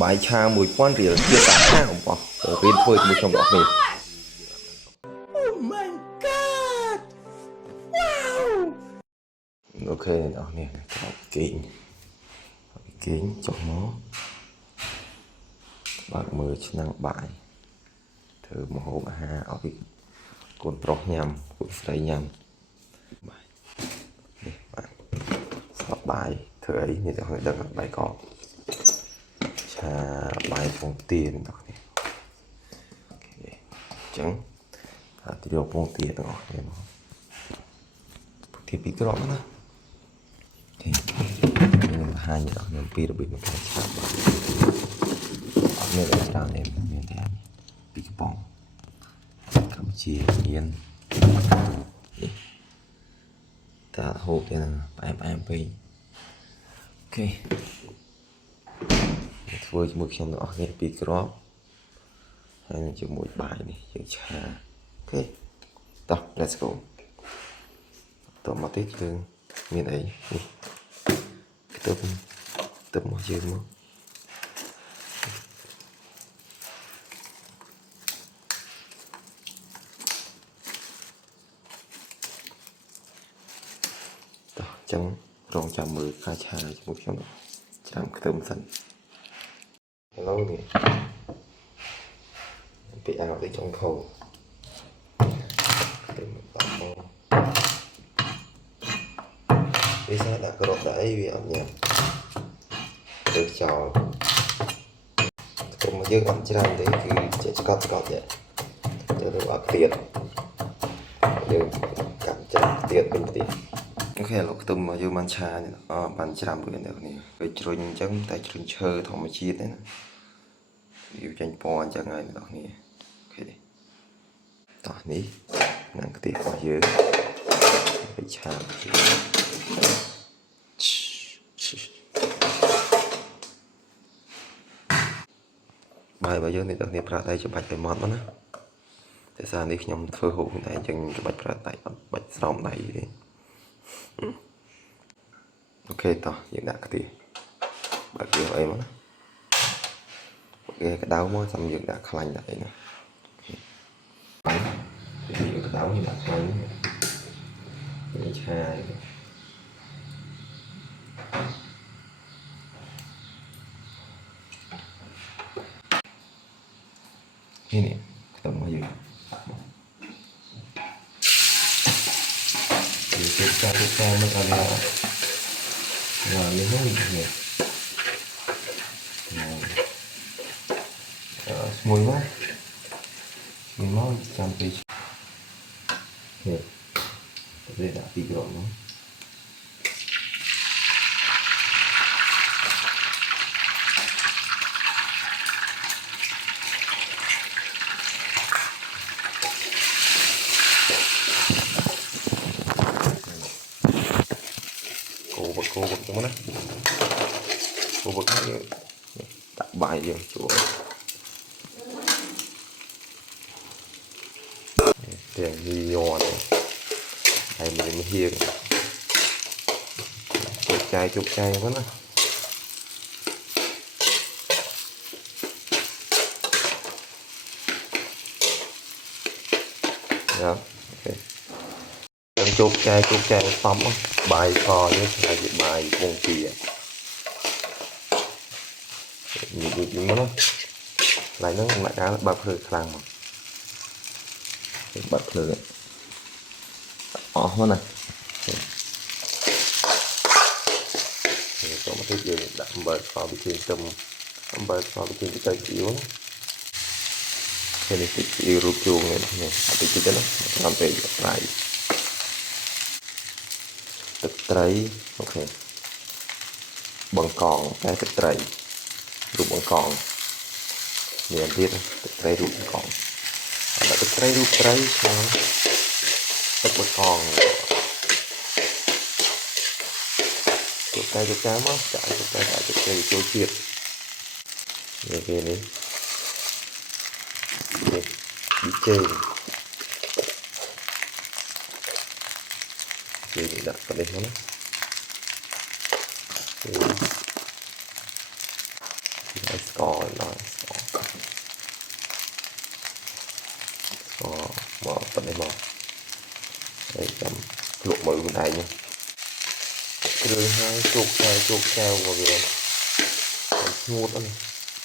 bài cha mùi quan rìa chia tả ha không bỏ ở bên thôi mùi trong đó mình Oh my god! Wow! ok đó nè kính chọn nó bạn mười chức năng bài thử một hộp ha ở bị cồn pro nhầm cồn sấy nhầm bài nè bạn sắp bài thử ấy thì họ đừng bài có cha bài phong tiền đó nè okay. Chẳng thì điều phong tiền đó nè thì bị cái đó nữa thì hai như đó nên pi được bị nó phải chạm nên là đào em nên thế bị cái bóng Campuchia miền ta hộp đây là em pi ok thôi một trong đó nghe bị crop hay là chữ một bài này chữ trà ok đó let's go tụi mà tiếp chương miền ấy cái tụi một chương nữa chẳng rong chạm mười khai trà một trong đó chạm cái tôm xanh lâu nè bị ảo tới trong khẩu vì sao đã có độ đấy vì ẩm nhẹ được cho cũng mà dương ẩm chăn đấy thì sẽ có vậy cho được ẩm tiền dương cảm chân tiền bình tiền ok lúc tùm mà dương bàn trà bàn chạm rồi được nè cái trôn chẳng tay trôn chơi thòng mà chia đấy nè điều tranh po chẳng ai được nè ok đó ní năng cái tiền vào dưới cái chạm bài bây giờ thì được niệm ra đây cho bạch cái món đó nè tại sao đi nhom phơi hụt này chừng cho bạch ra tay bạch xong này đi ok to hiện đại cái tiền bạch kiểu em á cái đau mới xong dựng đã khanh lại nè cái đau như đã khanh cái chai cái này tầm bao nhiêu thì cái chai mới còn là miếng nước này mùi quá mùi máu trong cái này đây đã bị gọn nó cô vật trong đó cô vật đặt bài vô chỗ tiền đi giòn này mình hiền chụp chai quá nè đó ok chụp chai xong bài kho với bài con kia nhìn nó lại nó lại cá bạc phơi khang mà bạc phơi nó này còn một cái gì đặt bờ kho bị thương tâm bờ kho bị thương cái tay yếu cái này cái yếu rụt chuồng này cái cái đó làm về lạiទឹកត្រីអូខេបង្កងតែទឹកត្រីរូបបង្កងមានទៀតទឹកត្រីរូបបង្កងតែទឹកត្រីរូបត្រីស្មើទឹកបង្កងទឹកត្រីមកចាក់ទឹកត្រីដាក់ទឹកត្រីចូលជាតិនេះគេនេះប៊ីចេងthì đặt vào đây nó nice. ស្ករដល់ស្ករមកប៉ុណ្ណេះមកហើយចាំភ្លក់មើលខ្លួនឯងណាគ្រឿងហើយជោគចែវមកវាมันស្ងួតអត់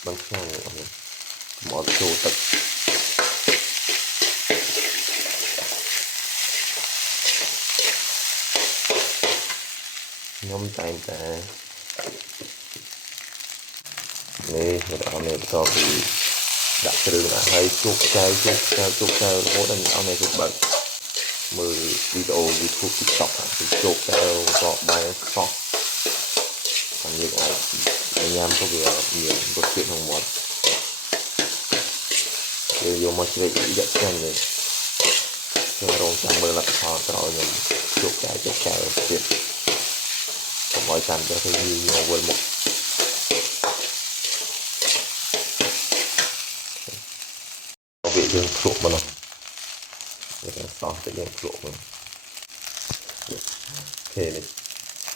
มันខ្លាំងអត់មកចូលទឹកខ្ញុំតែងតែនេះមកដល់នេះបន្ទាប់ពីដាក់គ្រឿងហើយជោគចែវរហូតដល់អស់នេះគឺបើកមើលវីដេអូ YouTube TikTok គឺជោគចែវក៏បាយខុសហើយយើងអាចញ៉ាំទៅវាមានរសជាតិក្នុងមាត់យើងយកមកជ្រែកយកឆ្ងាញ់វិញខ្ញុំរងចាំមើលលទ្ធផលក្រោយខ្ញុំជោគចែវទៀតកុំឲ្យចាំទៅគឺយកវិលមកវាយើងភ្លក់មកនោះយើងសោះទៅយើងភ្លក់មកអូខេនេះ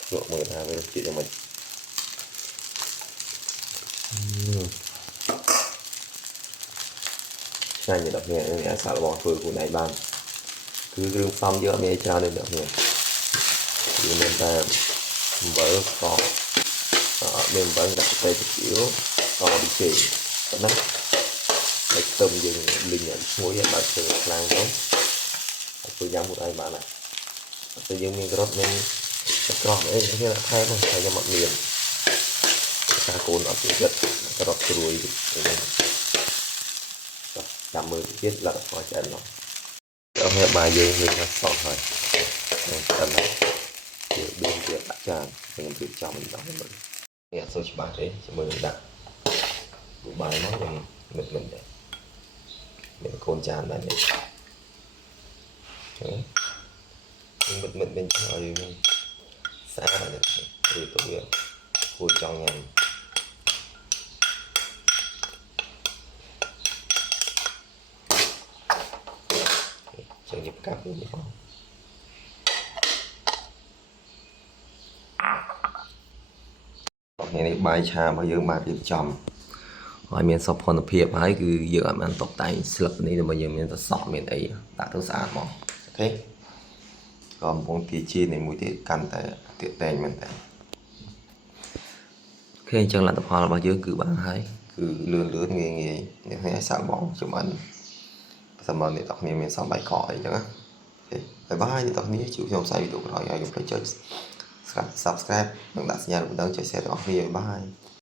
ភ្លក់មើលថាវាជាតិយ៉ាងម៉េចឆ្ងាញ់ដល់គ្នានេះអាចសាកល្បងធ្វើខ្លួនឯងបានគឺគ្រឿងផ្សំយើងអត់មានច្រើនទេដល់គ្នាគឺមានតែអំបិលស្ករមានអំបិលដាក់ទៅជាស្ករប៊ីចេងប៉ុណ្ណឹងហើយខ្ទឹមយើងលីងឲ្យឈ្ងុយឲ្យបើធ្វើខ្លាំងទៅហើយធ្វើញ៉ាំខ្លួនឯងបានដែរតែយើងមានក្រូចមានទឹកក្រោះអីគេដាក់ថែមតែខ្ញុំអត់មានថាកូនអត់ចូលចិត្តក្រូចជ្រួយចាំមើលទៀតលទ្ធផលឆ្អិននោះដល់នេះបាយយើងមានថាសក់ហើយឆ្អិនហើយយើងដួសទៀតដាក់ចានខ្ញុំរៀបចំម្ដងមើលនេះអត់សូវច្បាស់ទេមើលដាក់បាយមកខ្ញុំមិនដែរមានកូនចានដែរនេះមិត្តវិញឲ្យស្អាតហើយឬទៅវាគួរចង់ញ៉ាំចឹងយកកាប់វានេះផងនេះបាយឆារបស់យើងបានរៀបចំហើយមានសោភ័ណភាពហើយគឺយើងអត់បានតុបតែងស្លឹកនេះដើម្បីយើងមានតែសក់មានអីដាក់ទៅស្អាតមកអូខេក៏កំពុងទាជានេះមួយទៀតកាន់តែទៀតតែងមែនតើអូខេអញ្ចឹងលទ្ធផលរបស់យើងគឺបានហើយគឺលឿនងាយនេះឲ្យសាកបងចំអិនសម្រាប់អ្នកទាំងគ្នាមានសំបាយកកអីចឹងណាអូខេបាយអ្នកទាំងគ្នាជួបខ្ញុំផ្សាយវីដេអូក្រោយឲ្យកុំភ្លេចចុច Subscribe និងដាក់សញ្ញារូបដងចុច Share ដល់អ្នកគ្នាបាយ